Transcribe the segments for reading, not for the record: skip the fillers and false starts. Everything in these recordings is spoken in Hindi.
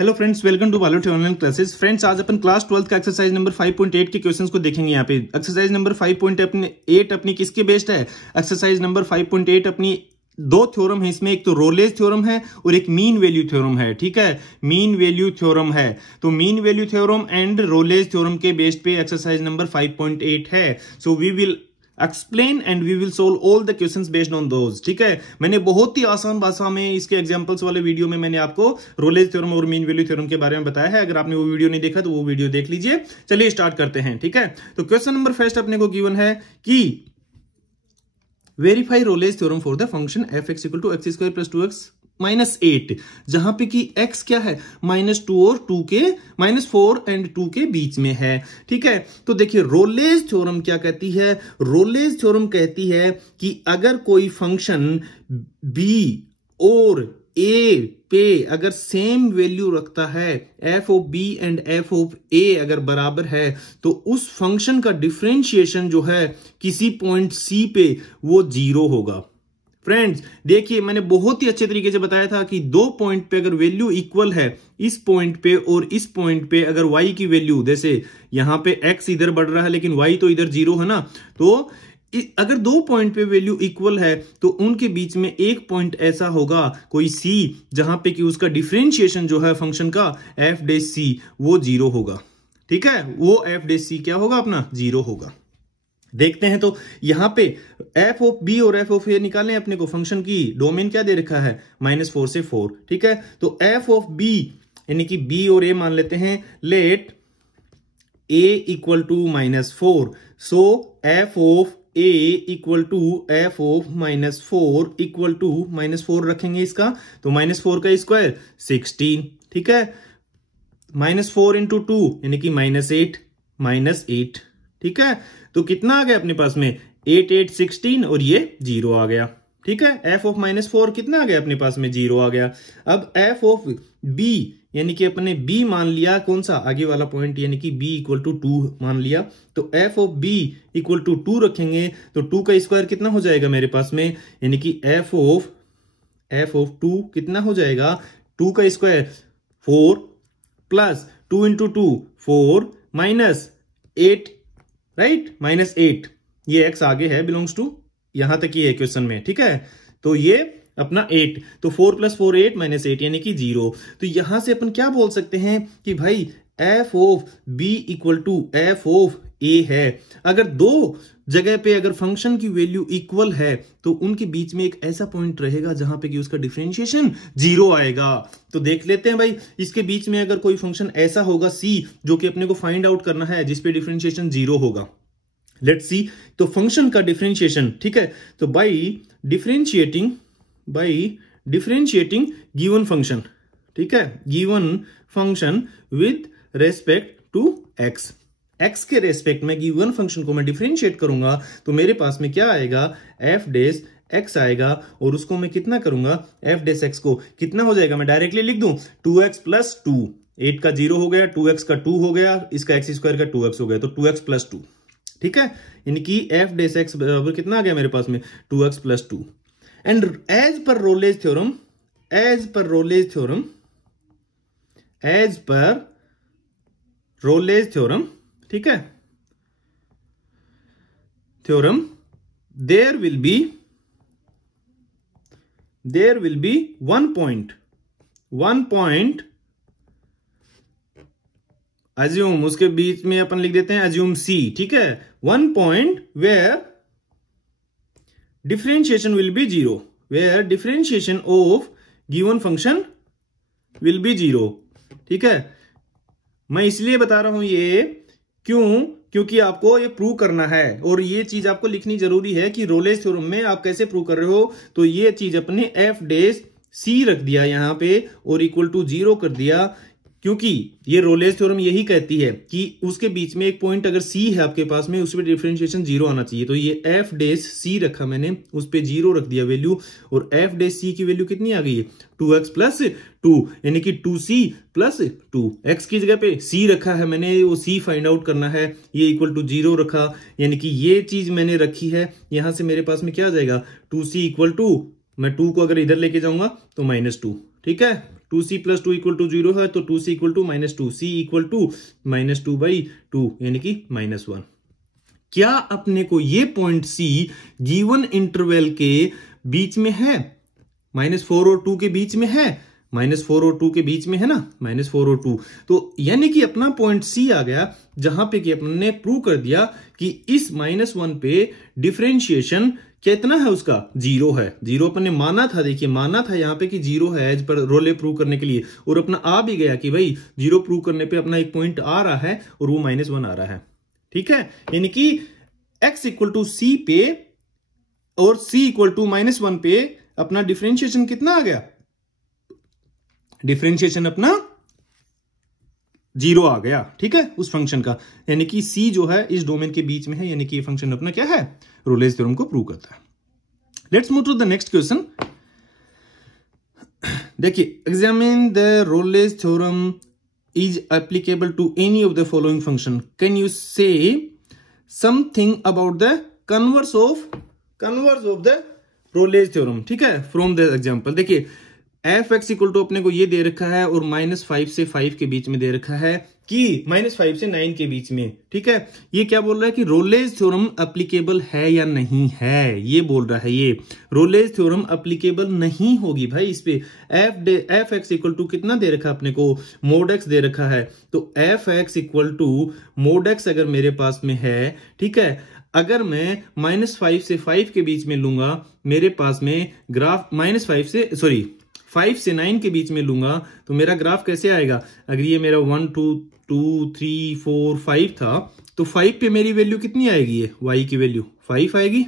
Hello friends, welcome to Baloti online classes. Friends, आज अपन क्लास 12 का एक्सरसाइज नंबर 5.8 के क्वेश्चंस को देखेंगे। यहाँ पे एक्सरसाइज नंबर 5.8 अपनी किसके बेस्ड है? एक्सरसाइज नंबर 5.8 अपनी दो थ्योरम है इसमें, एक तो रोलेज थ्योरम है और एक मीन वैल्यू थ्योरम है। ठीक है, मीन वैल्यू थ्योरम है। तो mean value theorem and Rolle's theorem के बेस्ड पे एक्सरसाइज नंबर 5.8 है। So we will explain and we will solve all the questions based on those. ठीक है, मैंने बहुत ही आसान भाषा में इसके एग्जांपल्स वाले वीडियो में मैंने आपको रोलेज थ्योरम और मीन वैल्यू थ्योरम के बारे में बताया है। अगर आपने वो वीडियो नहीं देखा तो वो वीडियो देख लीजिए। चलिए स्टार्ट करते हैं। ठीक है, तो क्वेश्चन नंबर फर्स्ट अपने को गिवन है कि verify Rolle's theorem for the function f x equal to x square plus 2x minus 8, जहां पे कि x क्या है -2 और 2 के -4 एंड 2 के बीच में है। ठीक है, तो देखिए रोलेज थ्योरम क्या कहती है? रोलेज थ्योरम कहती है कि अगर कोई फंक्शन b और a पे अगर सेम वैल्यू रखता है, f of b and f of a अगर बराबर है, तो उस फंक्शन का डिफरेंशिएशन जो है किसी पॉइंट c पे वो 0 होगा। फ्रेंड्स देखिए, मैंने बहुत ही अच्छे तरीके से बताया था कि दो पॉइंट पे अगर वैल्यू इक्वल है, इस पॉइंट पे और इस पॉइंट पे अगर y की वैल्यू, जैसे यहां पे x इधर बढ़ रहा है लेकिन y तो इधर 0 है ना, तो अगर दो पॉइंट पे वैल्यू इक्वल है तो उनके बीच में एक पॉइंट ऐसा होगा कोई c, जहां पे कि उसका डिफरेंशिएशन जो है फंक्शन का f डैश c वो 0 होगा। ठीक है, वो f डैश c क्या होगा अपना 0 होगा। देखते हैं, तो यहां पे f ऑफ b और f ऑफ a निकालें अपने को। फंक्शन की डोमेन क्या दे रखा है -4 से 4। ठीक है, तो f ऑफ b यानी कि b और a मान लेते हैं। Let a equal to -4, so f of a equal to f of -4 equal to -4 रखेंगे इसका, तो -4 का स्क्वायर 16। ठीक है, -4 इंटू 2 यानी कि -8। ठीक है, तो कितना आ गया अपने पास में 8 8 16 और ये 0 आ गया। ठीक है, f ऑफ -4 कितना आ गया अपने पास में 0 आ गया। अब f ऑफ b यानी कि अपने b मान लिया, कौन सा आगे वाला पॉइंट, यानी कि b इक्वल टू 2 मान लिया, तो f of b equal to 2 रखेंगे तो 2 का स्क्वायर कितना हो जाएगा मेरे पास में, यानी कि f ऑफ 2 कितना हो जाएगा, 2 का square 4 plus 2 into 2 4 minus 8, right, -8। ये x आगे है, बिलोंग्स टू यहां तक ही है क्वेश्चन में। ठीक है, तो ये अपना 8, तो 4 + 4 8 -8 यानी कि 0। तो यहां से अपन क्या बोल सकते हैं कि भाई f of b equal to f of a है। अगर दो जगह पे अगर फंक्शन की वैल्यू इक्वल है तो उनके बीच में एक ऐसा पॉइंट रहेगा जहां पे कि उसका डिफरेंशिएशन 0 आएगा। तो देख लेते हैं भाई, इसके बीच में अगर कोई फंक्शन ऐसा होगा c, जो कि अपने को फाइंड आउट करना है, जिसपे डिफरेंशिएशन 0 होगा। लेट्स सी, तो फंक्शन का डिफरेंशिएशन, ठीक है, तो बाई डिफरेंशिएटिंग गिवन फंक्शन, ठीक है, given function with respect to x के रेस्पेक्ट में गिवन फंक्शन को मैं डिफरेंशिएट करूंगा तो मेरे पास में क्या आएगा, f डैश x आएगा, और उसको मैं कितना करूंगा, f डैश x को कितना हो जाएगा, मैं डायरेक्टली लिख दूं 2x + 2, 8 का 0 हो गया, 2x का 2 हो गया, इसका x स्क्वायर का 2x हो गया, तो 2x + 2। ठीक है, यानी कि f डैश x बराबर कितना आ गया मेरे पास में 2x + 2। And as per Rolle's theorem, ठीक है, theorem, there will be one point assume, उसके बीच में अपन लिख देते हैं अज्यूम c। ठीक है, one point where differentiation will be 0, where differentiation of given function will be 0। ठीक है, मैं इसलिए बता रहा हूं ये, क्योंकि आपको ये प्रूव करना है और ये चीज आपको लिखनी जरूरी है कि रोलेज थ्योरम में आप कैसे प्रूव कर रहे हो। तो ये चीज अपने f डैश c रख दिया यहां पे और इक्वल टू 0 कर दिया, क्योंकि ये रोलेज थ्योरम यही कहती है कि उसके बीच में एक पॉइंट अगर c है आपके पास में, उस पर डिफरेंशिएशन 0 आना चाहिए। तो ये f डैश c रखा मैंने, उस पे 0 रख दिया वैल्यू, और f डैश c की वैल्यू कितनी आ गई है 2x + 2, यानी कि 2c + 2। x की जगह पे c रखा है मैंने, वो c फाइंड आउट करना है, ये इक्वल टू 0 रखा, यानी कि ये चीज मैंने रखी है। यहां से मेरे पास में क्या आ जाएगा 2c इक्वल टू, मैं 2 को अगर इधर लेके जाऊंगा तो -2। ठीक है, 2c प्लस 2 इक्वल टू 0 है, तो 2c equal to -2, c equal to -2/2 यानी कि -1। क्या अपने को ये पॉइंट c गिवन इंटरवल के बीच में है? -4 और 2 के बीच में है, -4 और 2 के बीच में है ना, -4 और 2। तो यानी कि अपना पॉइंट C आ गया, जहां पे कि अपन ने प्रूव कर दिया कि इस -1 पे डिफरेंशिएशन कितना है उसका, 0 है। 0 अपन ने माना था, देखिए माना था यहाँ पे कि 0 है एज पर रोले प्रूव करने के लिए, और अपना आ भी गया कि भाई 0 प्रूव करने पे अपना एक पॉइंट आ रहा है और वो -1 आ रहा है। ठीक है, यानी कि x इक्वल टू C पे और C इक्वल टू -1 पे अपना डिफरेंशिएशन कितना आ गया, डिफरेंशिएशन अपना 0 आ गया। ठीक है, उस फंक्शन का, यानी कि C जो है इस डोमेन के बीच में है, यानी कि ये फंक्शन अपना क्या है, रोलेज थ्योरम को प्रूव करता है। Let's move to the next question. देखिए, examine the Rolle's theorem is applicable to any of the following function. Can you say something about the converse of the Rolle's theorem? ठीक है, फ्रॉम द एग्जांपल। देखिए f(x) इक्वल टू अपने को ये दे रखा है और -5 से 5 के बीच में दे रखा है कि -5 से 9 के बीच में। ठीक है, ये क्या बोल रहा है कि रोलेज थ्योरम एप्लीकेबल है या नहीं है, ये बोल रहा है। ये रोलेज थ्योरम एप्लीकेबल नहीं होगी भाई इस पे। f(x) इक्वल टू कितना दे रखा है अपने को, mod x दे रखा है, तो f(x) equal to mod x अगर मेरे पास में है, ठीक है, अगर मैं -5 से 5 के बीच में लूंगा, मेरे पास में ग्राफ -5 से 9 के बीच में लूंगा, तो मेरा ग्राफ कैसे आएगा? अगर ये मेरा 1 2 2 3 4 5 था, तो 5 पे मेरी वैल्यू कितनी आएगी, ये y की वैल्यू 5 आएगी।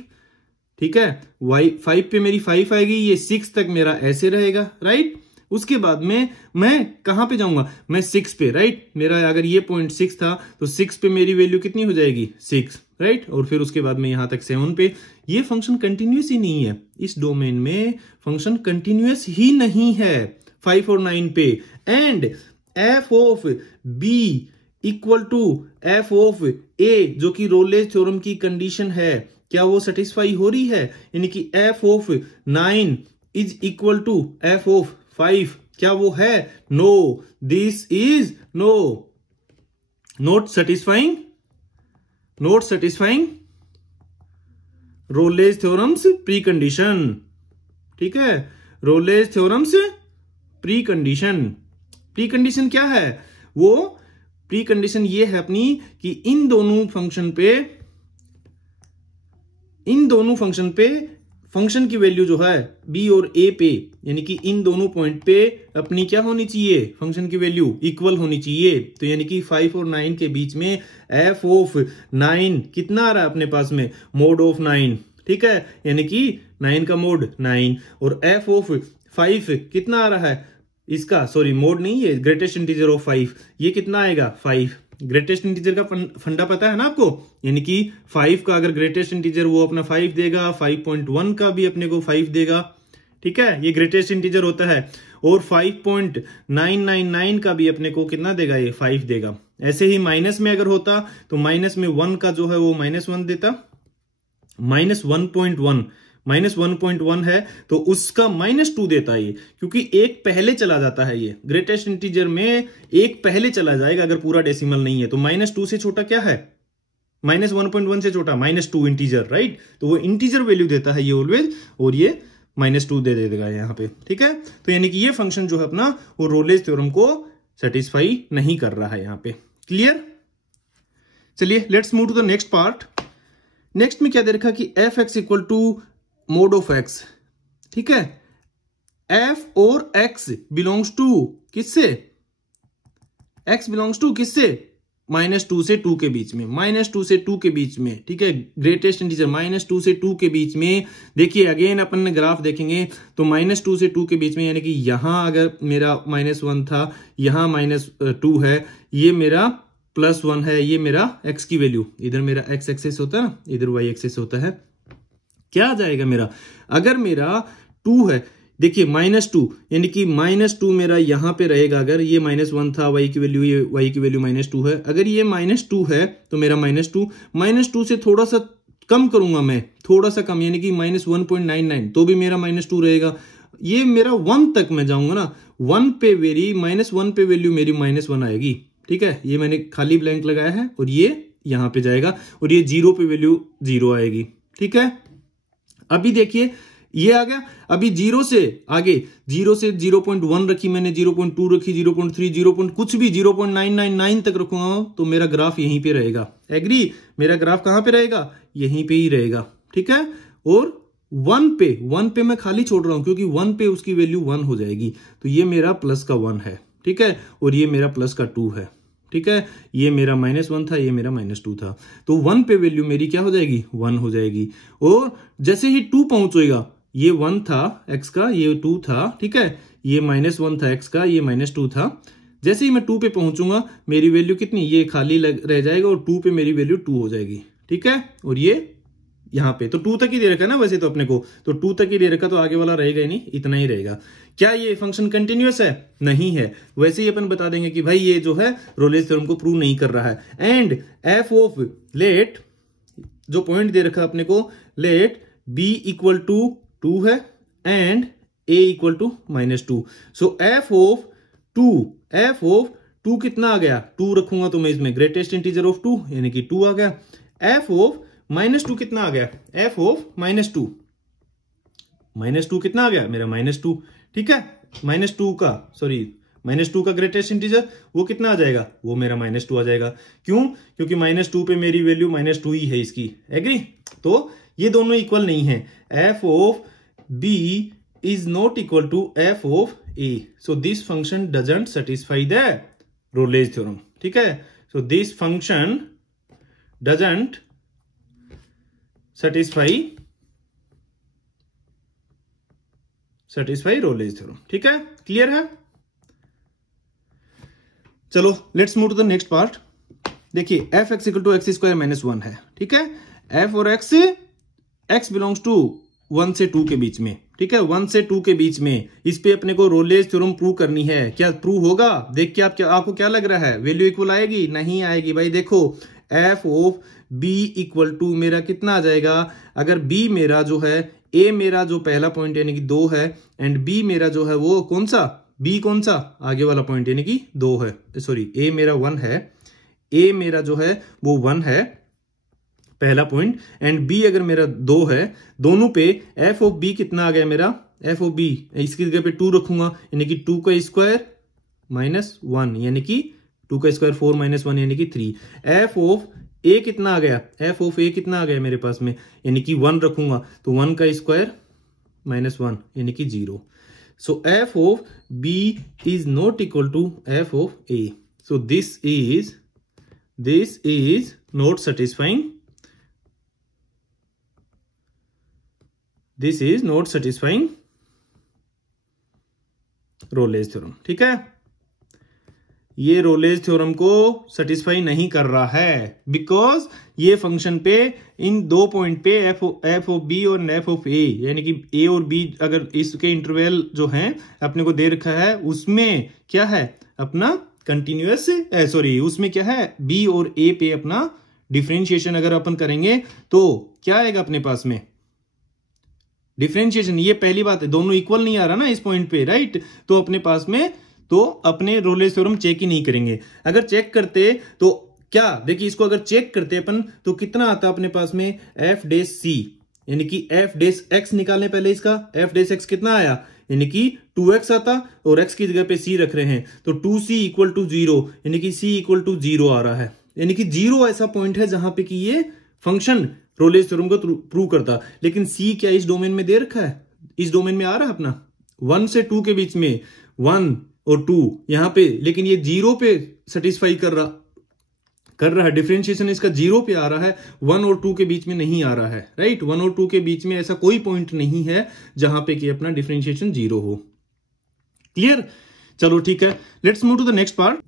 ठीक है, y 5 पे मेरी 5 आएगी, ये 6 तक मेरा ऐसे रहेगा, राइट। उसके बाद में मैं कहां पे जाऊंगा, मैं 6 पे, राइट। मेरा अगर ये पॉइंट 6 था, तो 6 पे मेरी वैल्यू कितनी हो जाएगी, 6, राइट। और फिर उसके बाद में यहां तक 7 पे। ये फंक्शन कंटिन्यूअस ही नहीं है, इस डोमेन में फंक्शन कंटिन्यूअस ही नहीं है 5 और 9 पे। And f of b equal to f of a, जो कि रोलेज थ्योरम की कंडीशन है, क्या वो सेटिस्फाई हो रही है? यानी कि f of 9 is equal to f of 5, क्या वो है? No, this is no, not satisfying Rolle's theorems precondition. ठीक है, रोलेज थ्योरम्स प्री कंडीशन क्या है? वो प्री कंडीशन ये है अपनी कि इन दोनों फंक्शन पे फंक्शन की वैल्यू जो है b और a पे, यानी कि इन दोनों पॉइंट पे अपनी क्या होनी चाहिए, फंक्शन की वैल्यू इक्वल होनी चाहिए। तो यानी कि 5 और 9 के बीच में f ऑफ 9 कितना आ रहा है अपने पास में, मोड ऑफ 9। ठीक है, यानी कि 9 का मोड 9, और f ऑफ 5 कितना आ रहा है इसका, सॉरी मोड नहीं है, ग्रेटेस्ट इंटीजर ऑफ 5, ये कितना आएगा 5। ग्रेटेस्ट इंटीजर का फंडा पता है ना आपको, यानी कि 5 का अगर ग्रेटेस्ट इंटीजर वो अपना 5 देगा, 5.1 का भी अपने को 5 देगा। ठीक है, ये ग्रेटेस्ट इंटीजर होता है, और 5.999 का भी अपने को कितना देगा, ये 5 देगा। ऐसे ही माइनस में अगर होता तो माइनस में 1 का जो है वो -1 देता, -1.1 है तो उसका -2 देता है ये, क्योंकि एक पहले चला जाता है, ये ग्रेटेस्ट इंटीजर में एक पहले चला जाएगा अगर पूरा डेसिमल नहीं है। तो -2 से छोटा क्या है, -1.1 से छोटा -2 इंटीजर, राइट। तो वो इंटीजर वैल्यू देता है ये ऑलवेज, और ये -2 दे देगा यहाँ पे। ठीक है, तो यानी कि ये फंक्शन जो है अपना वो रोलेज थ्योरम को सेटिस्फाई नहीं कर रहा है यहाँ पे। क्लियर? चलिए let's move to the next part. Next में क्या दे रखा कि f(x) equal to mod of x। ठीक है, f और x बिलोंग्स टू किससे, x बिलोंग्स टू किससे, -2 से 2 के बीच में, -2 से 2 के बीच में। ठीक है, ग्रेटेस्ट इंटीजर -2 से 2 के बीच में। देखिए अगेन अपन ग्राफ देखेंगे तो -2 से 2 के बीच में, यानी कि यहां अगर मेरा -1 था, यहां -2 है, ये मेरा +1 है, ये मेरा x की वैल्यू, इधर मेरा x एक्सेस होता है ना, इधर y एक्सेस होता है। क्या आ जाएगा मेरा, अगर मेरा 2 है, देखिए -2, यानी कि -2 मेरा यहां पे रहेगा। अगर ये -1 था, y की वैल्यू, ये y की वैल्यू -2 है। अगर ये -2 है तो मेरा -2 से थोड़ा सा कम करूंगा मैं, थोड़ा सा कम, यानी कि -1.99, तो भी मेरा -2 रहेगा। ये मेरा 1 तक मैं जाऊंगा ना, 1 पे -1 पे वैल्यू मेरी -1 आएगी। ठीक है, ये मैंने खाली ब्लैंक लगाया है और ये यहां पे जाएगा और ये 0 पे वैल्यू 0 आएगी। ठीक है, अभी देखिए ये आ गया। अभी 0 से आगे 0 से 0.1 रखी मैंने, 0.2 रखी, 0.3, 0. कुछ भी 0.999 तक रखूंगा तो मेरा ग्राफ यहीं पे रहेगा। एग्री? मेरा ग्राफ कहां पे रहेगा? यहीं पे ही रहेगा। ठीक है, और 1 पे मैं खाली छोड़ रहा हूं क्योंकि 1 पे उसकी वैल्यू 1 हो जाएगी। तो ये मेरा प्लस का 1 है। ठीक है, और ये मेरा प्लस का 2 है। ठीक है, ये मेरा -1 था, ये मेरा -2 था। तो 1 पे वैल्यू मेरी क्या हो जाएगी? 1 हो जाएगी। और जैसे ही 2 पहुंचेगा, ये 1 था x का, ये 2 था। ठीक है, ये -1 था x का, ये -2 था। जैसे ही मैं 2 पे पहुंचूंगा मेरी वैल्यू कितनी? ये खाली रह जाएगा और 2 पे मेरी वैल्यू 2 हो जाएगी। ठीक है, और ये यहां पे तो 2 तक ही दे रखा है ना वैसे तो अपने को, तो 2 तक ही दे रखा, तो आगे वाला रहेगा ही नहीं, इतना ही रहेगा। क्या ये फंक्शन कंटिन्यूअस है? नहीं है। वैसे ही अपन बता देंगे कि भाई ये जो है रोलेज थ्योरम को प्रूव नहीं कर रहा है। एंड एफ ऑफ लेट, जो पॉइंट दे रखा अपने को, लेट b इक्वल टू 2 है and a equal to -2। So F of 2 कितना आ गया? 2 रखूंगा तो मैं इसमें ग्रेटेस्ट इंटीजर ऑफ 2 यानी कि 2 आ गया। एफ ऑफ -2 कितना आ गया? एफ ऑफ -2 कितना आ गया? मेरा -2। ठीक है, -2 का ग्रेटेस्ट इंटीजर वो कितना आ जाएगा? वो मेरा -2 आ जाएगा। क्यों? क्योंकि -2 पे मेरी वैल्यू -2 ही है इसकी। एग्री? तो ये दोनों इक्वल नहीं है। F of b is not equal to f of a, so this function doesn't satisfy the Rolle's theorem. ठीक है, so this function doesn't satisfy Rolle's theorem. ठीक है, क्लियर है? चलो let's move to the next part. देखिए F x equal to x square -1 है। ठीक है, एफ और एक्स बिलोंग्स टू 1 से 2 के बीच में। ठीक है, 1 से 2 के बीच में, इस पे अपने को रोलेज थ्योरम प्रूव करनी है। क्या प्रूव होगा? देख के आपको क्या लग रहा है? वैल्यू इक्वल आएगी? नहीं आएगी भाई। देखो F of b equal to मेरा कितना आ जाएगा? अगर b मेरा जो है, a मेरा जो पहला पॉइंट यानी कि 2 है एंड b मेरा जो है वो कौन सा? b कौन सा? आगे वाला पॉइंट यानी कि 2 है। सॉरी, a मेरा 1 है, a मेरा जो है वो 1 है पहला पॉइंट, एंड b अगर मेरा 2 है, दोनों पे f ऑफ b कितना आ गया मेरा? f ऑफ b इसकी जगह पे 2 रखूंगा यानी कि 2 का स्क्वायर -1 यानी कि 2 का स्क्वायर 4 -1 यानी कि 3। f ऑफ a कितना आ गया? f ऑफ a कितना आ गया मेरे पास में? यानी कि 1 रखूंगा तो 1 का स्क्वायर -1 यानी कि 0। So f of b is not equal to f of a। So this is not satisfying, this is not satisfying Rolle's theorem. ठीक है, ये रोलेज थ्योरम को सेटिस्फाई नहीं कर रहा है बिकॉज ये फंक्शन पे इन 2 पॉइंट पे एफ ऑफ बी और एफ ऑफ ए यानी कि ए और बी अगर इसके इंटरवल जो हैं अपने को दे रखा है, उसमें क्या है अपना कंटिन्यूअस, सॉरी उसमें क्या है बी और ए पे अपना डिफरेंशिएशन अगर अपन करेंगे तो क्या आएगा अपने पास में? डिफरेंशिएशन। ये पहली बात है, दोनों इक्वल नहीं आ रहा ना इस पॉइंट पे, राइट? तो अपने पास में तो अपने रोलेज थ्योरम चेक ही नहीं करेंगे। अगर चेक करते तो क्या, देखिए इसको अगर चेक करते अपन तो कितना आता अपने पास में? एफ डेस सी यानी कि एफ डेस एक्स निकालने पहले इसका एफ डेस एक्स कितना आया? यानी कि 2x आता और x की जगह पे c रख रहे हैं तो 2c इक्वल टू 0 यानी कि c इक्वल टू 0 आ रहा है। यानी कि 0 ऐसा पॉइंट है जहां पे कि ये फंक्शन रोलेज थ्योरम को प्रूव करता। लेकिन c क्या इस डोमेन में दे रखा है? इस डोमेन में आ रहा है अपना 1 से 2 के बीच में, 1 और 2 यहां पे, लेकिन ये 0 पे सेटिस्फाई कर रहा है। डिफरेंशिएशन इसका 0 पे आ रहा है, 1 और 2 के बीच में नहीं आ रहा है, राइट? 1 और 2 के बीच में ऐसा कोई पॉइंट नहीं है जहां पे कि अपना डिफरेंशिएशन 0 हो। क्लियर? चलो ठीक है, let's move to the next part.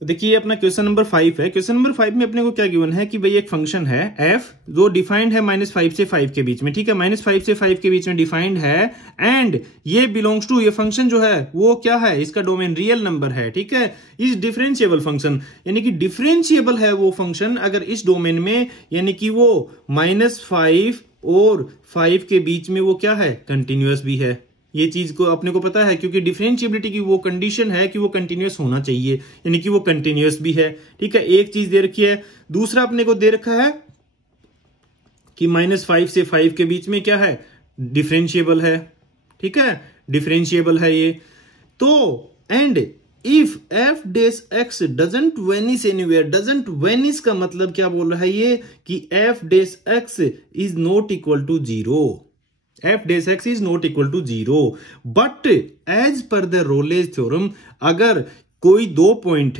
तो देखिए अपना क्वेश्चन नंबर 5 है। क्वेश्चन नंबर 5 में अपने को क्या गिवन है कि भाई एक फंक्शन है f जो डिफाइंड है -5 से 5 के बीच में। ठीक है, -5 से 5 के बीच में डिफाइंड है एंड ये बिलोंग्स टू, ये फंक्शन जो है वो क्या है? इसका डोमेन रियल नंबर है। ठीक है, इस डिफरेंशिएबल फंक्शन यानी कि डिफरेंशिएबल है वो फंक्शन अगर इस डोमेन में, यानी कि वो -5 और 5 के बीच में वो क्या है? कंटिन्यूअस भी है। ये चीज को अपने को पता है, क्योंकि डिफरेंशिएबिलिटी की वो कंडीशन है कि वो कंटिन्यूअस होना चाहिए, यानी कि वो कंटिन्यूअस भी है। ठीक है, एक चीज दे रखी है। दूसरा अपने को दे रखा है कि -5 से 5 के बीच में क्या है, डिफरेंशिएबल है। ठीक है, डिफरेंशिएबल है ये। तो and if f dash x doesn't vanish anywhere, doesn't vanish का मतलब क्या बोल रहा है ये कि f dash x is not equal to 0, f dash x is not equal to 0। But as per the Rolle's theorem, अगर कोई दो पॉइंट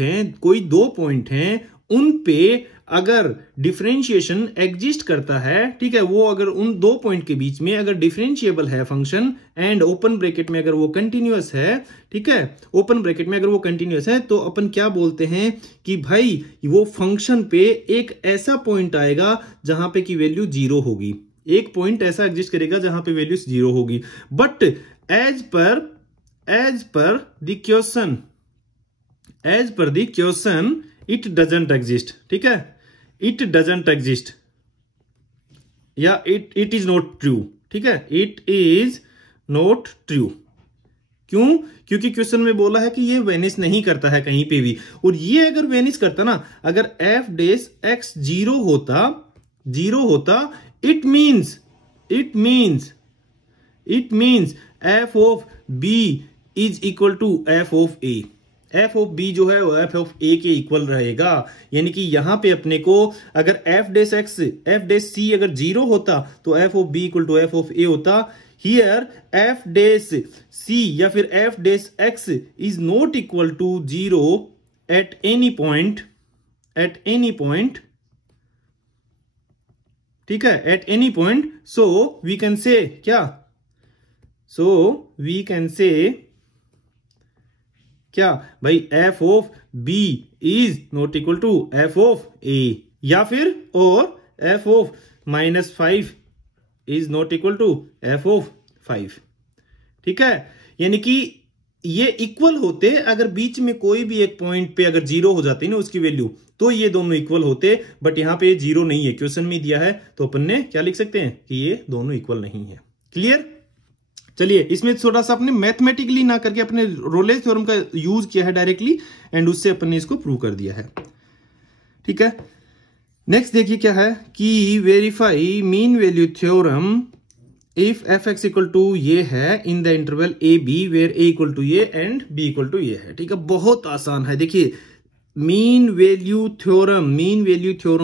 हैं उन पे अगर डिफरेंशिएशन एग्जिस्ट करता है, ठीक है, वो अगर उन दो पॉइंट के बीच में अगर डिफरेंशिएबल है फंक्शन एंड ओपन ब्रैकेट में अगर वो कंटिन्यूअस है, ठीक है, ओपन ब्रैकेट में अगर वो कंटिन्यूअस है, तो अपन क्या बोलते हैं कि भाई वो फंक्शन पे एक ऐसा पॉइंट आएगा जहां पे की वैल्यू 0 होगी। एक पॉइंट ऐसा एग्जिस्ट करेगा जहां पे वैल्यू 0 होगी। But as per the question it doesn't exist. ठीक है, इट डजंट एग्जिस्ट या इट इज नॉट ट्रू। ठीक है, इट इज नॉट ट्रू। क्यों? क्योंकि क्वेश्चन में बोला है कि ये वेनिश नहीं करता है कहीं पे भी। और ये अगर वेनिश करता ना, अगर f डैश x 0 होता, it means f of b is equal to f of a। f of b जो है वो f ऑफ a के इक्वल रहेगा। यानी कि यहां पे अपने को अगर f डैश c अगर 0 होता तो f of b equal to f of a होता। हियर f डैश c या फिर f dash x is not equal to 0 at any point, ठीक है, at any point. So we can say क्या, क्या भाई f of b is not equal to f of a, या फिर और f of -5 is not equal to f of 5। ठीक है, यानी कि ये इक्वल होते अगर बीच में कोई भी एक पॉइंट पे अगर 0 हो जाती ना उसकी वैल्यू, तो ये दोनों इक्वल होते। बट यहां पे 0 नहीं है, क्वेश्चन में दिया है, तो अपन ने क्या लिख सकते हैं कि ये दोनों इक्वल नहीं है। क्लियर? चलिए, इसमें थोड़ा सा अपने मैथमेटिकली ना करके अपने रोलेज थ्योरम का यूज किया है डायरेक्टली, एंड उससे अपन ने इसको प्रूव कर दिया है। ठीक है, नेक्स्ट देखिए क्या है कि verify mean value theorem if fx equal to ये है in the interval a b where a equal to ये एंड b इक्वल टू ये है। ठीक है, बहुत आसान है। देखिए, मीन वैल्यू थ्योरम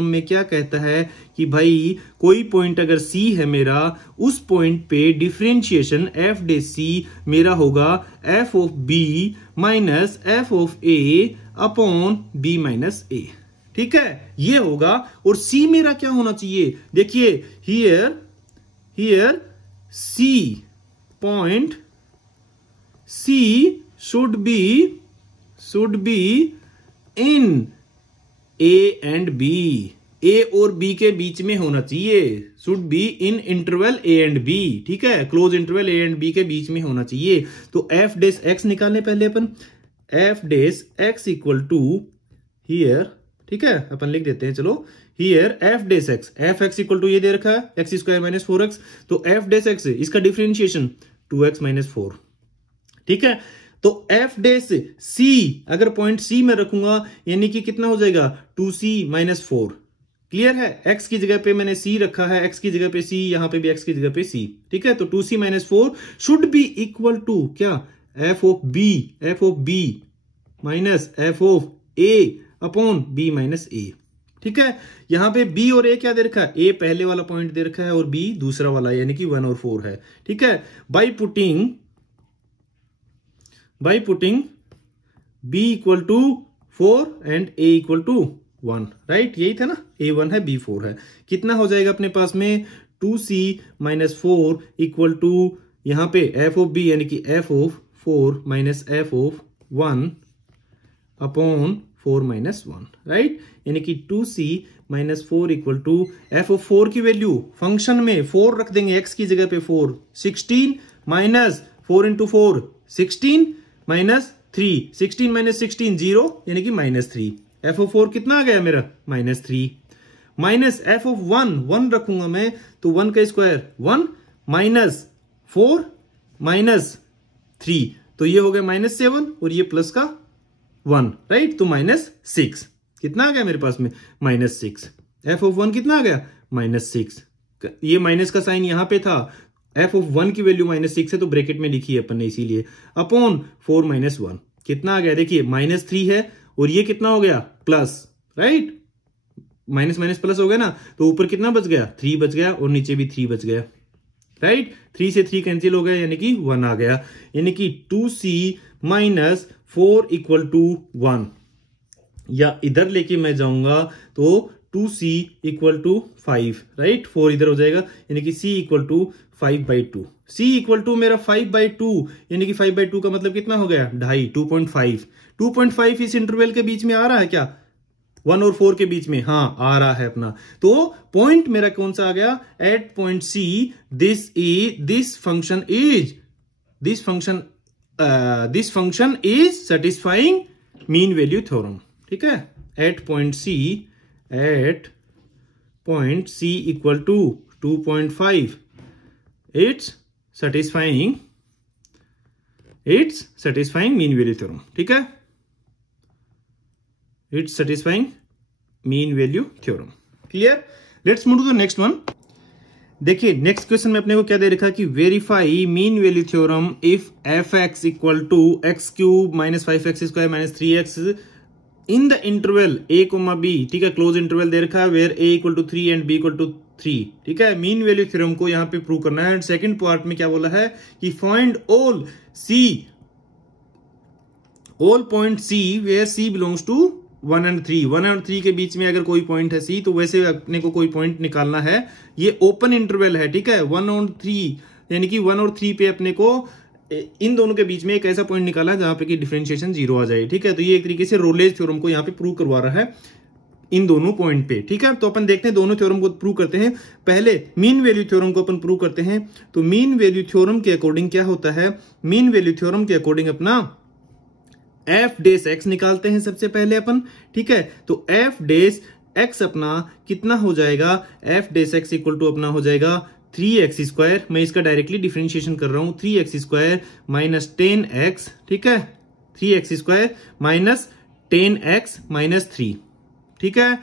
में क्या कहता है कि भाई कोई पॉइंट अगर c है मेरा, उस पॉइंट पे डिफरेंशिएशन f डे c मेरा होगा f of b minus f of a upon b minus a। ठीक है, ये होगा। और c मेरा क्या होना चाहिए, देखिए here c point c should be in a and b, a और b के बीच में होना चाहिए। should be in interval a and b। ठीक है, close interval a and b के बीच में होना चाहिए। तो f डैश x निकालने पहले अपन, f dash x equal to here, ठीक है, अपन लिख देते हैं, चलो, here f dash x, f x equal to ये दे रखा है x स्क्वायर माइनस 4x, तो f डैश x इसका डिफरेंशिएशन 2x माइनस 4। ठीक है, तो f डैश c अगर पॉइंट c में रखूंगा यानी कि कितना हो जाएगा 2c माइनस 4। क्लियर है, x की जगह पे मैंने c रखा है, x की जगह पे c, यहां पे भी x की जगह पे c। ठीक है, तो 2c minus 4 should be equal to क्या, f of b minus f of a upon b minus a। ठीक है, यहां पे b और a क्या दे रखा है, a पहले वाला पॉइंट दे रखा है और b दूसरा वाला, यानी कि 1 और 4 है। ठीक है, by putting b equal to 4 and a equal to 1, right, यही था ना, a 1 है b 4 है। कितना हो जाएगा अपने पास में 2c माइनस 4 इक्वल टू यहां पे f ऑफ b यानी कि f of 4 minus f of 1 upon 4 minus 1, right, यानी कि 2c minus 4 equal to f of 4 की वैल्यू फंक्शन में 4 रख देंगे, x की जगह पे 4, 16 माइनस 4 इंटू 4 16 माइनस 3, 16 माइनस 16 0, यानी कि माइनस 3। f ऑफ 4 कितना आ गया मेरा, माइनस 3, माइनस f ऑफ 1 रखूंगा मैं, तो 1 का स्क्वायर 1 माइनस 4 माइनस 3, तो ये हो गया -7 और ये प्लस का 1, राइट, तो -6 कितना आ गया मेरे पास में, -6। f(1) कितना आ गया, -6। ये माइनस का साइन यहां पे था, f(1) की वैल्यू -6 है तो ब्रैकेट में लिखी है अपन ने इसीलिए, अपॉन 4 - 1 कितना आ गया, देखिए -3 है और ये कितना हो गया, plus, right, minus minus plus हो गया ना, तो ऊपर कितना बच गया, 3 बच गया और नीचे भी 3 बच गया, राइट। 3 से 3 कैंसिल हो गया यानी कि 1 आ गया, यानी कि 2c - 4 = 1, या इधर लेके मैं जाऊंगा तो 2c = 5, राइट, 4 इधर हो जाएगा, यानी कि c = 5/2। c = मेरा 5/2, यानी कि 5/2 का मतलब कितना हो गया, 2.5, 2.5। 2.5 इस इंटरवल के बीच में आ रहा है क्या, 1 और 4 के बीच में, हाँ आ रहा है अपना, तो पॉइंट मेरा कौन सा आ गया, at point C this function is satisfying mean value theorem, ठीक है। At point C = 2.5 it's satisfying mean value theorem, ठीक है, it's satisfying mean value theorem. Clear, let's move to the next one. देखिए नेक्स्ट क्वेश्चन में अपने को क्या दे रखा है कि verify mean value theorem if f(x) = x³ - 5x² - 3x in the interval a, b, ठीक है, क्लोज इंटरवल दे रखा है वेयर a = 3 एंड b = 3, ठीक है। मीन वैल्यू थ्योरम को यहां पे प्रूव करना है। सेकंड पार्ट में क्या बोला है कि find all point C where C belongs to 1 और 3, 1 और 3 के बीच में अगर कोई पॉइंट है C, तो वैसे अपने को कोई पॉइंट निकालना है, ये ओपन इंटरवल है, ठीक है, 1 और 3, यानी कि 1 और 3 पे अपने को इन दोनों के बीच में एक ऐसा पॉइंट निकाला जहां पे कि डिफरेंशिएशन 0 आ जाए, ठीक है। तो ये एक तरीके से रोलेज थ्योरम को यहाँ पे प्रूव करवा रहा है इन दोनों पॉइंट पे, ठीक है। तो अपन देखते हैं दोनों थ्योरम को प्रूव करते हैं। पहले मीन वैल्यू थ्योरम को अपन प्रूव करते हैं। तो मीन वैल्यू थ्योरम के अकॉर्डिंग क्या होता है, मीन वैल्यू थ्योरम के अकॉर्डिंग अपना f(x) निकालते हैं सबसे पहले अपन, ठीक है। तो f(x) अपना कितना हो जाएगा, f(x) = अपना हो जाएगा 3x², मैं इसका डायरेक्टली डिफरेंशिएशन कर रहा हूं, 3x² - 10x, ठीक है, 3x² - 10x - 3, ठीक है।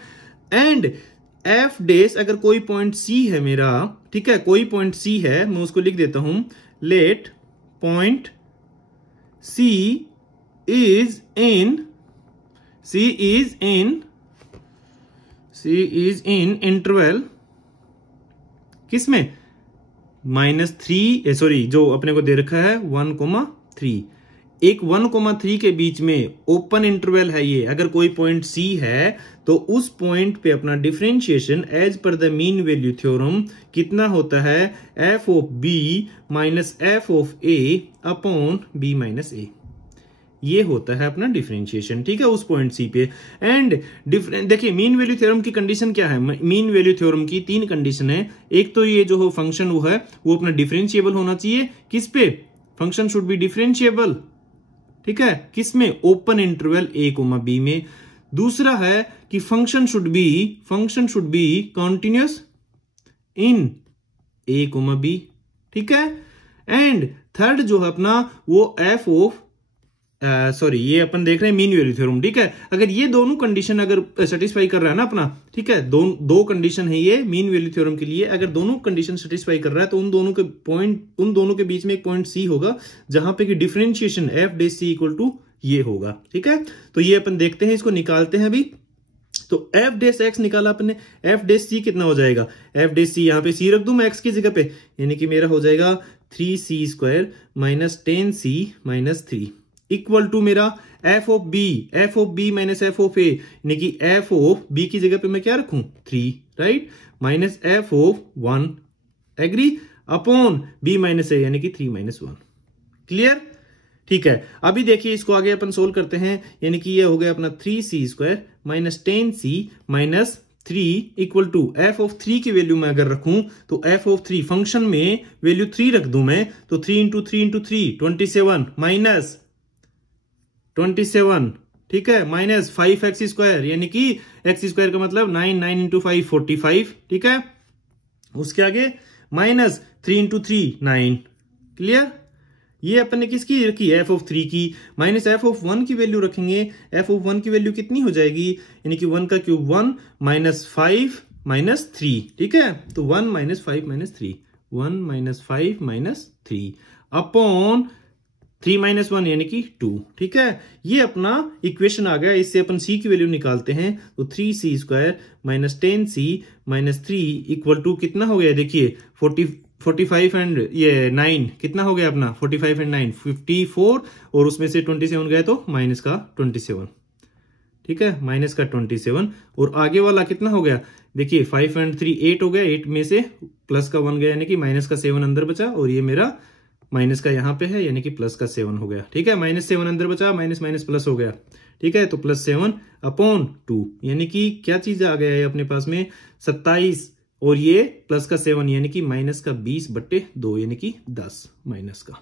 एंड f' अगर कोई पॉइंट C है मेरा, ठीक है, कोई पॉइंट C है, मैं उसको लिख देता हूं, let point C is in interval किसमें, -3, सॉरी जो अपने को दे रखा है 1,3, एक 1,3 के बीच में ओपन इंटरवल है ये। अगर कोई पॉइंट C है तो उस पॉइंट पे अपना differentiation as per the mean value theorem कितना होता है, f(b - f(a) upon b - a, ये होता है अपना डिफरेंशिएशन, ठीक है, उस पॉइंट C पे। एंड देखिए मीन वैल्यू थ्योरम की कंडीशन क्या है, मीन वैल्यू थ्योरम की 3 कंडीशन है। एक तो ये जो फंक्शन वो है वो अपना डिफरेंशिएबल होना चाहिए, किस पे, फंक्शन शुड बी डिफरेंशिएबल, ठीक है, किस में, ओपन इंटरवल a, b में। दूसरा है कि function should be continuous in a, b, ठीक है। एंड थर्ड जो है अपना वो ये अपन देख रहे हैं मीन वैल्यू थ्योरम, ठीक है। अगर ये दोनों कंडीशन अगर सेटिस्फाई कर रहा है ना अपना, ठीक है, दो कंडीशन है ये मीन वैल्यू थ्योरम के लिए, अगर दोनों कंडीशन सेटिस्फाई कर रहा है तो उन दोनों के बीच में एक पॉइंट C होगा जहां पे कि डिफरेंशिएशन f(c) = ये होगा, ठीक है। तो ये अपन देखते हैं, इसको निकालते हैं अभी। तो f(x) निकाला अपने, f(c) कितना हो जाएगा, f(c) यहां पे c रख दूं मैं x की जगह पे, यानी कि मेरा हो जाएगा 3c² - 10c - 3 इक्वल टू मेरा f(b) - f(a), यानी कि f(b) की जगह पे मैं क्या रखूं, 3, right, minus f(1), agree, upon b - a, यानी कि 3 - 1। क्लियर, ठीक है। अभी देखिए इसको आगे अपन सोल्व करते हैं, यानी कि ये हो गया अपना 3c² - 10c - 3 equal to f(3) की वैल्यू मैं अगर रखूं तो f(3) फंक्शन में वैल्यू 3 रख दूं मैं, तो 3 × 3 × 3 27 - 27, ठीक है, माइनस 5x², यानी कि x² का मतलब 9 × 5 45, ठीक है। उसके आगे -3 × 3 9, क्लियर, ये अपन ने किसकी रखी, एफ ऑफ 3 की, माइनस एफ ऑफ 1 की वैल्यू रखेंगे। एफ ऑफ 1 की वैल्यू कितनी हो जाएगी, यानी कि 1 का क्यूब 1 माइनस 5 माइनस 3, ठीक है। तो 1 minus 5 minus 3, 1 minus 5 minus 3 upon 3 minus 1 यानी कि 2, ठीक है। ये अपना इक्वेशन आ गया। इससे अपन c की वैल्यू निकालते हैं तो 3c square minus 10c minus 3 equal to कितना हो गया, देखिए 45 एंड ये 9 कितना हो गया अपना, 45 एंड 9 54, और उसमें से 27 गए तो माइनस का 27, ठीक है, माइनस का 27। और आगे वाला कितना हो गया, देखिए 5 एंड 3 8 हो गया, 8 में से प्लस का 1 गया यानी कि माइनस का 7 अंदर बचा, और ये मेरा माइनस का यहाँ पे है यानी कि प्लस का 7 हो गया, ठीक है। माइनस 7 अंदर बचा, माइनस माइनस प्लस हो गया, ठीक है। तो प्लस 7 अपॉन 2 यानी कि क्या चीज आ गया है अपने पास में 27, और ये प्लस का 7 यानी कि माइनस का 20/2 यानी कि 10 माइनस का,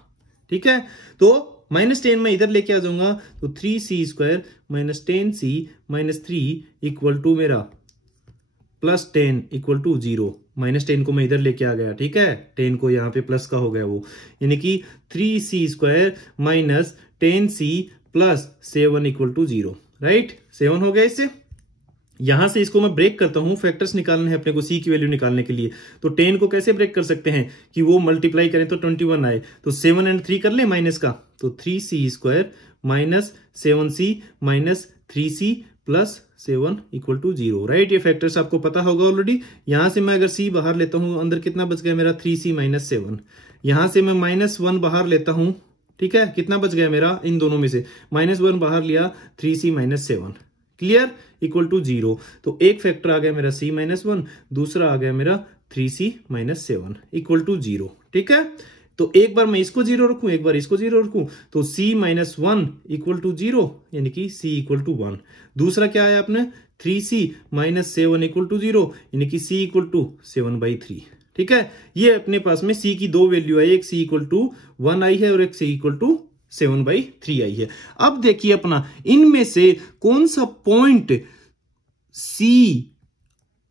ठीक है। तो माइनस 10 में इधर लेके आ जाऊंगा तो 3c square minus 10c minus 3 equal to मेरा प्लस 10 इक्वल टू 0। माइनस 10 को मैं इधर लेके आ गया, ठीक है, 10 को यहाँ पे प्लस का हो गया वो, यानी कि 3c square minus 10c plus 7 equal to 0, right. 7 हो गया। इससे यहां से इसको मैं ब्रेक करता हूं, फैक्टर्स निकालने हैं अपने को c की वैल्यू निकालने के लिए। तो 10 को कैसे ब्रेक कर सकते हैं कि वो मल्टीप्लाई करें तो 21 आए, तो 7 एंड 3 कर ले माइनस का, तो 3c square minus 7c minus 3c plus 7 equal to 0, right. ये फैक्टर्स आपको पता होगा ऑलरेडी। यहां से मैं अगर c बाहर लेता हूं, अंदर कितना बच गया मेरा 3c माइनस 7, यहां से मैं माइनस 1 बाहर लेता हूं, ठीक है, कितना बच गया मेरा इन दोनों में से, माइनस 1 बाहर लिया 3c minus 7, clear, equal to 0। तो एक फैक्टर आ गया मेरा c माइनस 1, दूसरा आ गया मेरा 3c माइनस 7 इक्वल टू 0, ठीक है। तो एक बार मैं इसको 0 रखूं, एक बार इसको 0 रखूं, तो c माइनस 1 इक्वल टू 0 यानी कि c इक्वल टू 1। दूसरा क्या आया आपने 3c माइनस 7 इक्वल टू 0 यानी कि c इक्वल टू 7/3, ठीक है। ये अपने पास में c की दो वैल्यू आई, एक c इक्वल टू 1 आई है और एक c इक्वल टू 7/3 आई है। अब देखिए अपना इनमें से कौन सा पॉइंट C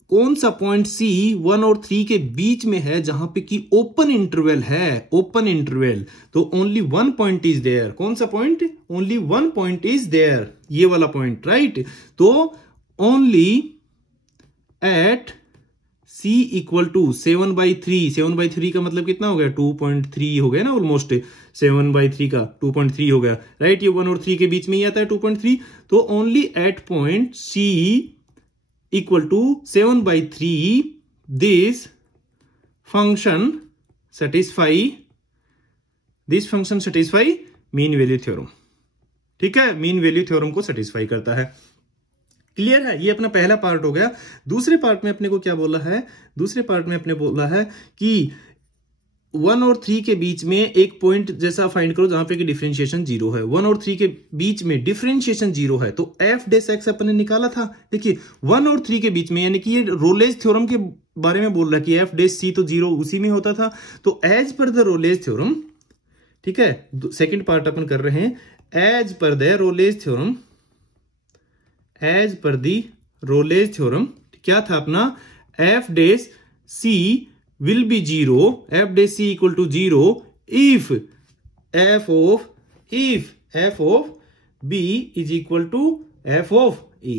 1 और 3 के बीच में है जहां पे कि ओपन इंटरवल है, ओपन इंटरवल। तो ओनली 1 पॉइंट इज देयर। कौन सा point, only 1 point is there, ये वाला पॉइंट, राइट। तो only at C equal to 7/3, 7/3 का मतलब कितना हो गया 2.3 हो गया ना, ऑलमोस्ट 7/3 का 2.3 हो गया, राइट। ये 1 और 3 के बीच में ही आता है 2.3। तो only at point C equal to 7/3 this function satisfy mean value theorem, ठीक है, मीन वैल्यू थ्योरम को सेटिस्फाई करता है। क्लियर है, ये अपना पहला पार्ट हो गया। दूसरे पार्ट में अपने को क्या बोला है, दूसरे पार्ट में अपने बोला है कि 1 और 3 के बीच में एक पॉइंट जैसा फाइंड करो जहां पे कि डिफरेंशिएशन 0 है। 1 और 3 के बीच में डिफरेंशिएशन 0 है, तो एफ डेस एक्स अपन ने निकाला था। देखिए 1 और 3 के बीच में, यानी कि ये रोलेज थ्योरम के बारे में बोल रहा है कि एफ डेस सी तो 0 उसी में होता था। तो as per the Rolle's theorem, ठीक है, सेकेंड पार्ट अपन कर रहे हैं, as per the Rolle's theorem, as per the Rolle's theorem क्या था अपना, f dash c will be 0, f dash c equal to 0 if f of b is equal to f of a,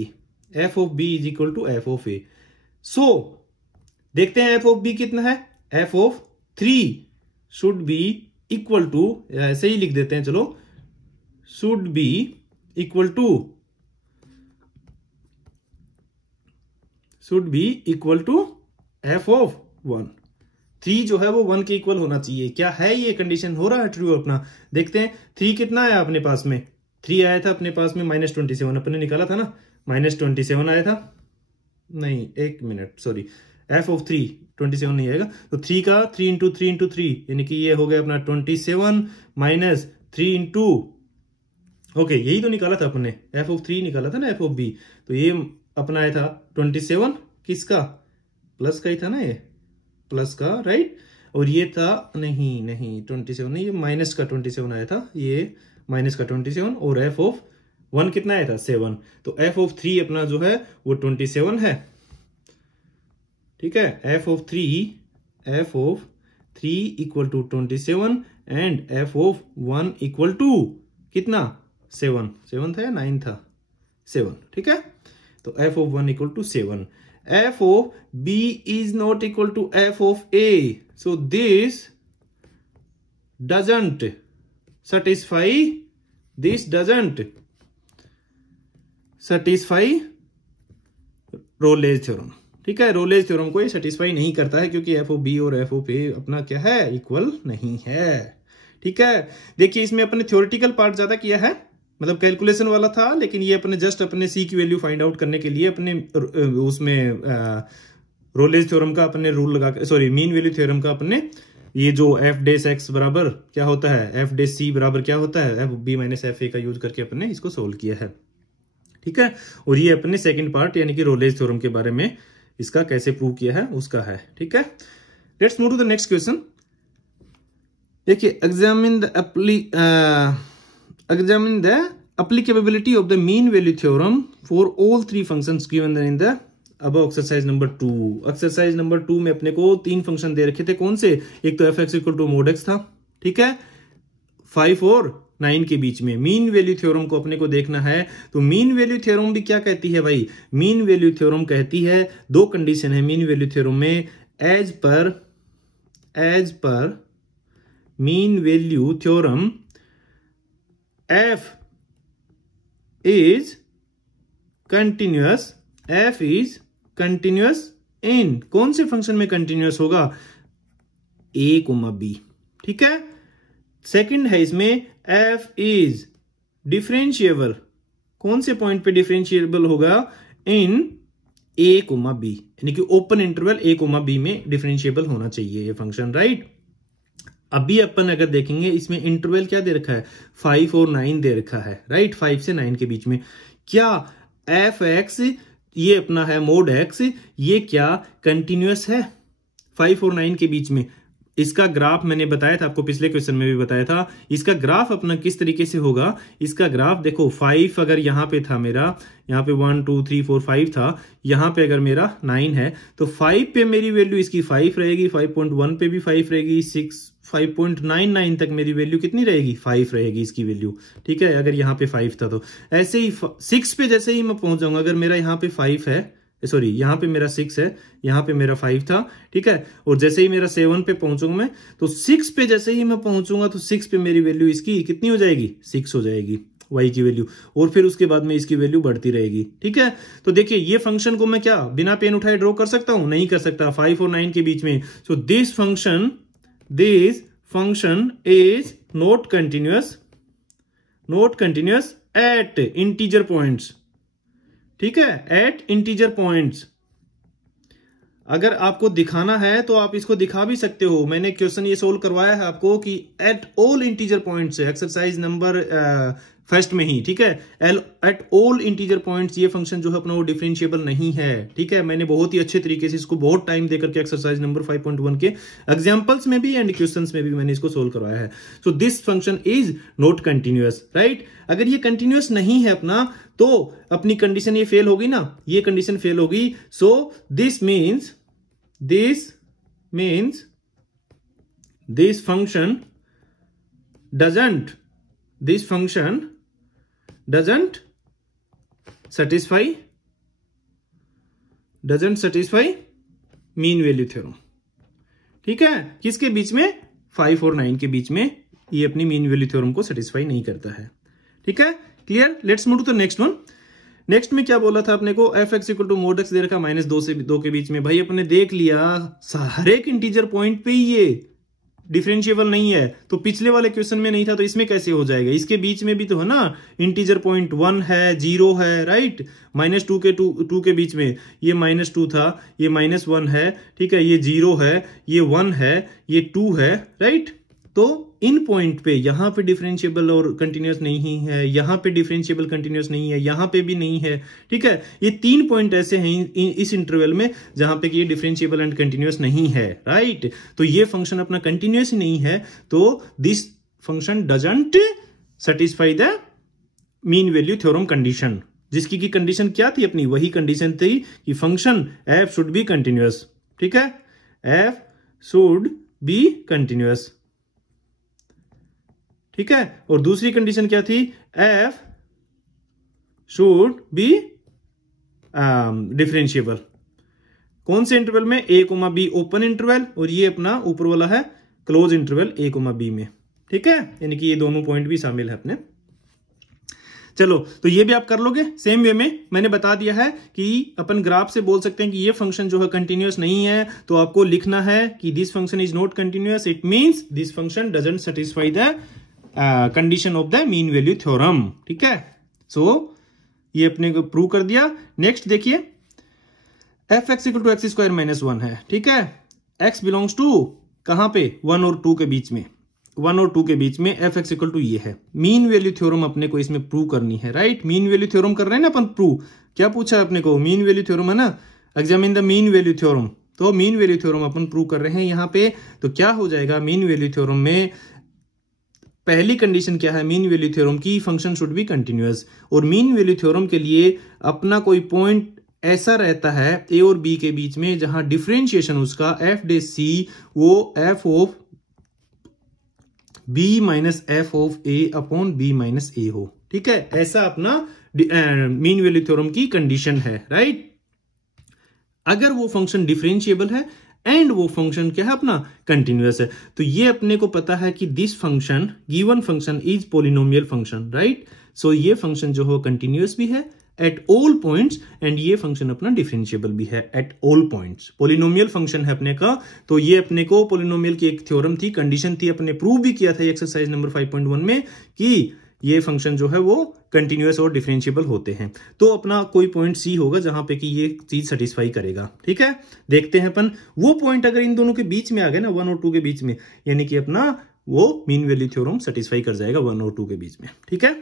f of b is equal to f of a। so देखते हैं f of b कितना है, f of 3 should be equal to, ऐसे ही लिख देते हैं चलो, should be equal to f of 1। 3 जो है वो 1 के इक्वल होना चाहिए। क्या है ये कंडीशन, हो रहा है ट्रू अपना। देखते हैं 3 कितना आया अपने पास में, 3 आया था अपने पास में -27, अपने निकाला था ना, -27 आया था, नहीं एक मिनट सॉरी, f ऑफ 3 27 नहीं आएगा, तो 3 का 3 इंटू 3 इंटू 3 यानी कि ये हो गया अपना 27 माइनस 3 इंटू, ओके यही तो निकाला था अपने, f ऑफ 3 निकाला था ना f ऑफ b, तो ये अपना आया था 27 किसका, प्लस का ही था ना, ये प्लस का, राइट। और ये था नहीं 27 नहीं, ये माइनस का 27 आया था, ये माइनस का 27, और f ऑफ 1 कितना आया था 7, तो f ऑफ 3 अपना जो है वो 27 है, ठीक है। f of 3 equal to 27 and F of 1 equal to कितना 7 था या 9 था 7, ठीक है। तो f of 1 equal to 7, f of b is not equal to f of a, so this doesn't satisfy Rolle's theorem, ठीक है। रोलेज थ्योरम को ये सेटिस्फाई नहीं करता है क्योंकि एफ ऑफ बी और एफ ऑफ ए अपना क्या है, इक्वल नहीं है, ठीक है। देखिए इसमें अपने थ्योरेटिकल पार्ट ज्यादा किया है, मतलब कैलकुलेशन वाला था, लेकिन ये अपने जस्ट अपने सी की वैल्यू फाइंड आउट करने के लिए अपने उसमें रोलेज थ्योरम का अपने रूल लगा, सॉरी मीन वैल्यू थ्योरम का अपने ये जो एफ डेस एक्स बराबर क्या होता है, एफ डेस सी बराबर क्या होता है, F B minus F A का यूज करके अपने इसको सोल्व किया है, ठीक है। और ये अपने सेकंड पार्ट यानी कि रोलेज थ्योरम के बारे में इसका कैसे प्रूव किया है उसका है, ठीक है। Let's move to the next question. देखिए examine the applicability of the mean value theorem for all three functions given in the अब एक्सरसाइज नंबर 2। एक्सरसाइज नंबर 2 में अपने को 3 फंक्शन दे रखे थे, कौन से, एक तो F x equal to mod X था, ठीक है, 5 और 9 के बीच में। मीन वैल्यू थ्योरम को अपने को देखना है, तो मीन वैल्यू थ्योरम भी क्या कहती है भाई, मीन वैल्यू थ्योरम कहती है, 2 कंडीशन है मीन वैल्यू थ्योरम में, as per mean value theorem f is continuous, f is continuous in, कौन से फंक्शन में कंटिन्यूअस होगा, ए कोमा बी, ठीक है। सेकंड है इसमें एफ इज डिफरेंशिएबल, कौन से पॉइंट पे डिफरेंशिएबल होगा, इन ए कोमा बी, यानी कि ओपन इंटरवल ए कोमा बी में डिफरेंशिएबल होना चाहिए ये फंक्शन, राइट। अभी अपन अगर देखेंगे इसमें इंटरवल क्या दे रखा है, 5 और 9 दे रखा है, राइट, 5 से 9 के बीच में। क्या एफ एक्स ये अपना है मोड एक्स, ये क्या कंटिन्यूअस है 5 और 9 के बीच में। इसका ग्राफ मैंने बताया था आपको, पिछले क्वेश्चन में भी बताया था, इसका ग्राफ अपना किस तरीके से होगा। इसका ग्राफ देखो 5 अगर यहां पे था मेरा, यहाँ पे 1 2 3 4 5 था, यहां पे अगर मेरा 9 है तो 5 पे मेरी वैल्यू इसकी 5 रहेगी, 5.1 पे भी 5 रहेगी, 5.99 तक मेरी वैल्यू कितनी रहेगी, 5 रहेगी इसकी वैल्यू, ठीक है, अगर यहाँ पे 5 था तो। ऐसे ही 6 पे जैसे ही मैं पहुंच जाऊंगा, अगर मेरा यहाँ पे 5 है, सॉरी यहाँ पे मेरा 6 है, यहाँ पे मेरा 5 था, ठीक है, और जैसे ही मेरा 7 पे पहुंचूंगा मैं, तो 6 पे जैसे ही मैं पहुंचूंगा तो 6 पे मेरी वैल्यू इसकी कितनी हो जाएगी, 6 हो जाएगी y की वैल्यू, और फिर उसके बाद में इसकी वैल्यू बढ़ती रहेगी, ठीक है। तो देखिए ये फंक्शन को मैं क्या बिना पेन उठाए ड्रॉ कर सकता हूं, नहीं कर सकता, 5 और 9 के बीच में। सो this function is not continuous at integer points, ठीक है, एट इंटीजर पॉइंट्स। अगर आपको दिखाना है तो आप इसको दिखा भी सकते हो, मैंने क्वेश्चन ये सोल्व करवाया है आपको कि at all integer points, exercise number first में ही, ठीक है, एट ऑल इंटीजर पॉइंट्स ये फंक्शन जो है अपना वो डिफरेंशिएबल नहीं है, ठीक है। मैंने बहुत ही अच्छे तरीके से इसको बहुत टाइम देकर के एक्सरसाइज नंबर 5.1 के एग्जांपल्स में भी एंड क्वेश्चंस में भी मैंने इसको सोल्व करवाया है। So this function is not continuous, right. अगर ये कंटिन्यूअस नहीं है अपना, तो अपनी कंडीशन ये फेल होगी ना, ये कंडीशन फेल होगी। So this means this function doesn't satisfy mean value theorem, ठीक है। किसके बीच में, 5 और 9 के बीच में ये अपनी मीन वैल्यू थ्योरम को सेटिस्फाई नहीं करता है, ठीक है, clear. Let's move to the next one. Next में क्या बोला था अपने को, f x equal to mod x दे रखा -2 से 2 के बीच में। भाई अपने देख लिया हर एक इंटीजर पॉइंट पे ही ये डिफरेंशिएबल नहीं है, तो पिछले वाले क्वेश्चन में नहीं था तो इसमें कैसे हो जाएगा। इसके बीच में भी तो है ना, इंटीजर पॉइंट 1 है, 0 है, राइट, -2 के बीच में ये -2 था, ये -1 है, ठीक है, ये 0 है, ये 1 है, ये 2 है, राइट। तो इन पॉइंट पे यहां पे डिफरेंशिएबल और कंटिन्यूअस नहीं है, यहां पे डिफरेंशिएबल कंटिन्यूअस नहीं है, यहां पे भी नहीं है, ठीक है। ये 3 पॉइंट ऐसे हैं इस इंटरवल में जहां पे कि ये डिफरेंशिएबल एंड कंटिन्यूअस नहीं है, राइट। तो ये फंक्शन अपना कंटिन्यूअस ही नहीं है, तो this function doesn't satisfy the mean value theorem condition, जिसकी की कंडीशन क्या थी अपनी, वही कंडीशन थी कि function F should be continuous, ठीक है, एफ शुड बी कंटिन्यूअस, ठीक है, और दूसरी कंडीशन क्या थी, एफ शुड बी डिफरेंशिएबल। कौन से इंटरवल में, ए कोमा बी ओपन इंटरवल, और ये अपना ऊपर वाला है क्लोज इंटरवल ए कोमा बी में। ठीक है, यानी कि ये दोनों पॉइंट भी शामिल है अपने। चलो, तो ये भी आप कर लोगे सेम वे में। मैंने बता दिया है कि अपन ग्राफ से बोल सकते हैं कि ये फंक्शन जो है कंटिन्यूअस नहीं है, तो आपको लिखना है कि this function is not continuous, it means this function doesn't satisfy the condition of the mean value theorem. ठीक है, सो ये अपने को प्रूव कर दिया। नेक्स्ट देखिए, F x equal to x square minus 1 है। ठीक है, एक्स बिलोंग्स टू कहां पे, 1 और 2 के बीच में, 1 और 2 के बीच में एफ एक्स इक्वल टू ये है। मीन वैल्यू थ्योरम अपने को इसमें प्रूव करनी है, राइट। मीन वैल्यू थ्योरम कर रहे हैं ना अपन प्रूव। क्या पूछा है अपने को, मीन वैल्यू थ्योरम है ना, examine the mean value theorem. तो मीन वैल्यू थ्योरम अपन प्रूव कर रहे हैं यहाँ पे। तो क्या हो जाएगा मीन वैल्यू थ्योरम में, पहली कंडीशन क्या है मीन वैल्यू थ्योरम की, फंक्शन शुड बी कंटिन्यूअस। और मीन वैल्यू थ्योरम के लिए अपना कोई पॉइंट ऐसा रहता है ए और बी के बीच में जहां डिफरेंशिएशन उसका एफ डे सी वो f of b minus f of a upon b minus a हो। ठीक है, ऐसा अपना मीन वैल्यू थ्योरम की कंडीशन है, राइट। अगर वो फंक्शन डिफरेंशिएबल है एंड वो फंक्शन क्या है अपना कंटिन्यूअस है, तो ये अपने को पता है कि this function given function is polynomial function, right. So ये फंक्शन जो हो कंटिन्यूअस भी है एट ऑल पॉइंट्स एंड ये फंक्शन अपना डिफरेंशिएबल भी है at all points. Polynomial function है अपने का, तो ये अपने को पॉलिनोमियल की एक थ्योरम थी, कंडीशन थी, अपने प्रूव भी किया था एक्सरसाइज नंबर 5.1 में कि ये फंक्शन जो है वो कंटिन्यूअस और डिफरेंशिएबल होते हैं। तो अपना कोई पॉइंट सी होगा जहां पे कि ये चीज सेटिस्फाई करेगा। ठीक है, देखते हैं अपन वो पॉइंट अगर इन दोनों के बीच में आ गए ना, 1 और 2 के बीच में, यानी कि अपना वो मीन वैल्यू थ्योरम सेटिस्फाई कर जाएगा 1 और 2 के बीच में। ठीक है,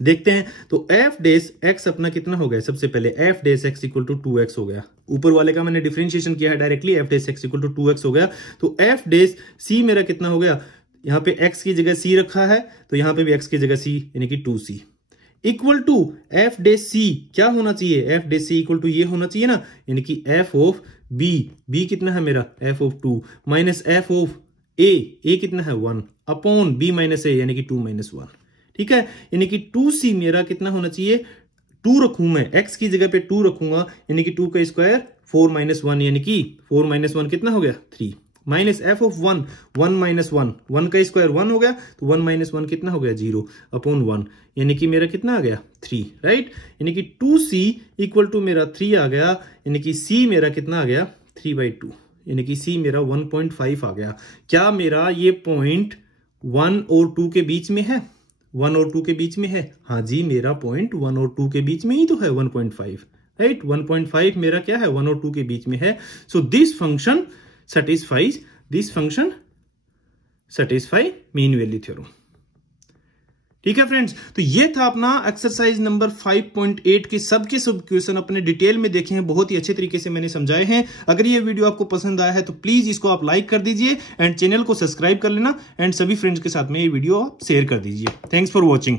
देखते हैं। तो एफ डेस एक्स अपना कितना हो गया, सबसे पहले F dash X equal to 2x हो गया। ऊपर वाले का मैंने डिफरेंशिएशन किया है directly, F dash X equal to 2x हो गया। तो एफ डेस सी मेरा कितना हो गया, यहाँ पे x की जगह c रखा है, तो यहाँ पे भी x की जगह c यानी कि 2c equal to F dash C क्या होना चाहिए, F dash C equal to ये होना चाहिए ना, यानी कि एफ ऑफ बी कितना है मेरा f of 2 minus f of a कितना है 1 अपॉन बी माइनस ए यानी कि 2 माइनस 1। ठीक है, यानी कि 2c मेरा कितना होना चाहिए, 2 रखूं मैं, x की जगह पे 2 रखूंगा, यानी कि 2 का स्क्वायर 4 माइनस 1 यानी कि 4 माइनस 1 कितना हो गया 3 माइनस एफ ऑफ 1 माइनस 1 का स्क्वायर 1 हो गया, तो 1 माइनस 1 कितना हो गया 0 अपॉन 1 यानी कि मेरा कितना आ गया 3, राइट। यानी कि 2c इक्वल टू मेरा 3 आ गया, यानी कि c मेरा कितना आ गया 3/2, यानी कि c मेरा 1.5 आ गया। क्या मेरा ये पॉइंट 1 और 2 के बीच में है, 1 और 2 के बीच में है, हाँ जी मेरा पॉइंट 1 और 2 के बीच में ही तो है 1.5, राइट। 1.5 मेरा क्या है 1 और 2 के बीच में है। So this function satisfy mean value theorem. ठीक है फ्रेंड्स, तो ये था अपना एक्सरसाइज नंबर 5.8 के सब क्वेश्चन अपने डिटेल में देखे हैं, बहुत ही अच्छे तरीके से मैंने समझाए हैं। अगर ये वीडियो आपको पसंद आया है तो प्लीज इसको आप लाइक कर दीजिए एंड चैनल को सब्सक्राइब कर लेना एंड सभी फ्रेंड्स के साथ में ये वीडियो आप शेयर कर दीजिए। Thanks for watching.